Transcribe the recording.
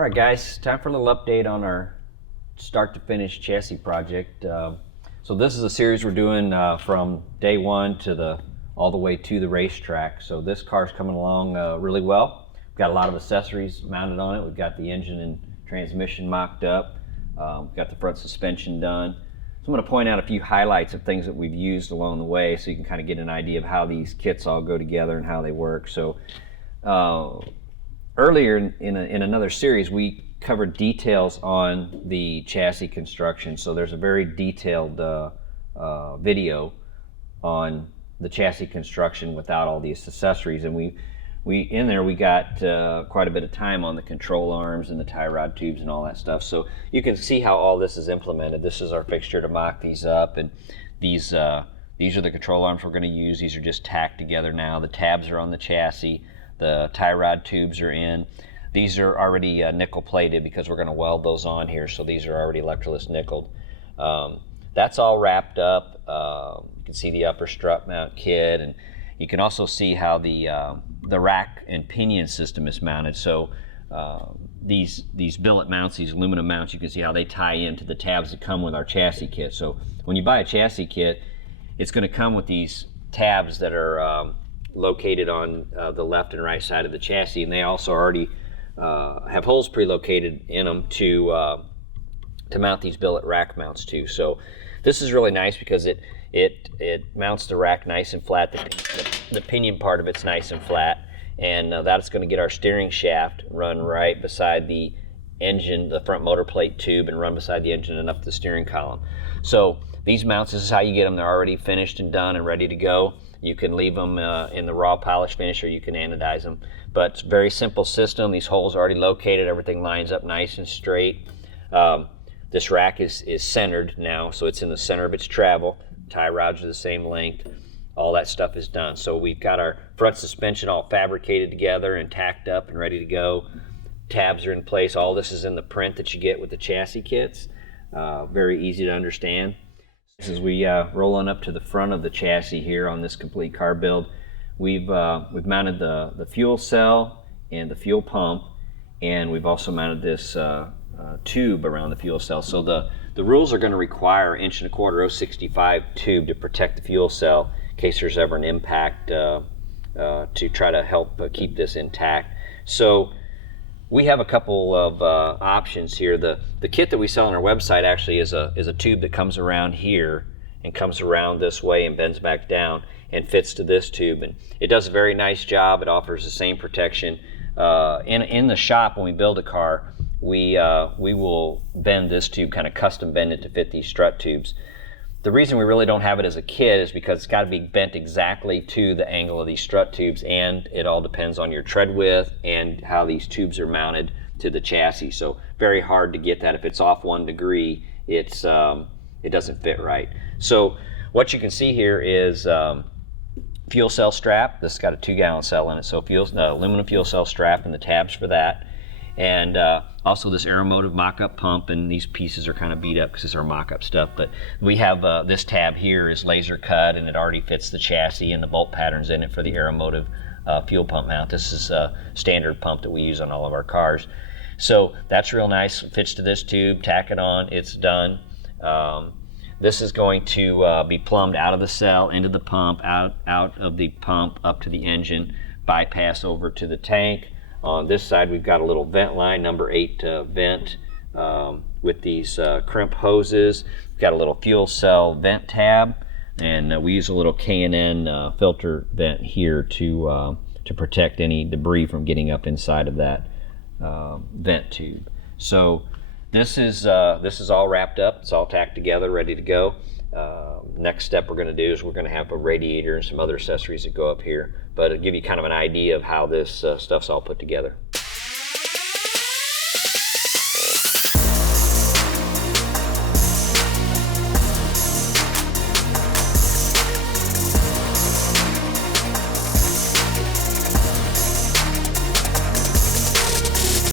All right, guys, time for a little update on our start to finish chassis project. So this is a series we're doing from day one to all the way to the racetrack. So this car's coming along really well. We've got a lot of accessories mounted on it. We've got the engine and transmission mocked up. We've got the front suspension done. So I'm going to point out a few highlights of things that we've used along the way so you can kind of get an idea of how these kits all go together and how they work. So earlier in another series, we covered details on the chassis construction. So there's a very detailed video on the chassis construction without all these accessories, and we got quite a bit of time on the control arms and the tie rod tubes and all that stuff. So you can see how all this is implemented. This is our fixture to mock these up, and these are the control arms we're going to use. These are just tacked together now. The tabs are on the chassis. The tie rod tubes are in. These are already nickel plated because we're going to weld those on here, so these are already electroless nickeled. That's all wrapped up. You can see the upper strut mount kit, and you can also see how the rack and pinion system is mounted. So these billet mounts, these aluminum mounts, you can see how they tie into the tabs that come with our chassis kit. So when you buy a chassis kit, it's going to come with these tabs that are located on the left and right side of the chassis, and they also already have holes pre-located in them to mount these billet rack mounts too. So this is really nice because it mounts the rack nice and flat. The pinion part of it's nice and flat, and that's going to get our steering shaft run right beside the engine, the front motor plate tube, and run beside the engine and up the steering column. So these mounts, this is how you get them. They're already finished and done and ready to go. You can leave them in the raw polish finish, or you can anodize them. But it's a very simple system. These holes are already located. Everything lines up nice and straight. This rack is centered now, so it's in the center of its travel. Tie rods are the same length. All that stuff is done. So we've got our front suspension all fabricated together and tacked up and ready to go. Tabs are in place. All this is in the print that you get with the chassis kits. Very easy to understand. As we roll on up to the front of the chassis here on this complete car build, we've mounted the fuel cell and the fuel pump, and we've also mounted this tube around the fuel cell. So the rules are going to require 1 1/4 inch 065 tube to protect the fuel cell in case there's ever an impact, to try to help keep this intact. So we have a couple of options here. The kit that we sell on our website actually is a tube that comes around here and comes around this way and bends back down and fits to this tube, and it does a very nice job. It offers the same protection. In the shop, when we build a car, we will bend this tube, kind of custom bend it to fit these strut tubes. The reason we really don't have it as a kit is because it's got to be bent exactly to the angle of these strut tubes, and it all depends on your tread width and how these tubes are mounted to the chassis. So very hard to get that. If it's off 1 degree, it doesn't fit right. So what you can see here is fuel cell strap. This has got a 2-gallon cell in it, so aluminum fuel cell strap and the tabs for that. And also this aeromotive mock-up pump, and these pieces are kind of beat up because it's our mock-up stuff, but we have this tab here is laser cut, and it already fits the chassis and the bolt patterns in it for the aeromotive fuel pump mount. This is a standard pump that we use on all of our cars. So that's real nice. It fits to this tube, tack it on, it's done. This is going to be plumbed out of the cell into the pump, out of the pump up to the engine, bypass over to the tank. On this side, we've got a little vent line, number 8 vent with these crimp hoses. We've got a little fuel cell vent tab, and we use a little K&N filter vent here to protect any debris from getting up inside of that vent tube. So this is all wrapped up. It's all tacked together, ready to go. Next step we're going to do is we're going to have a radiator and some other accessories that go up here, but it'll give you kind of an idea of how this stuff's all put together.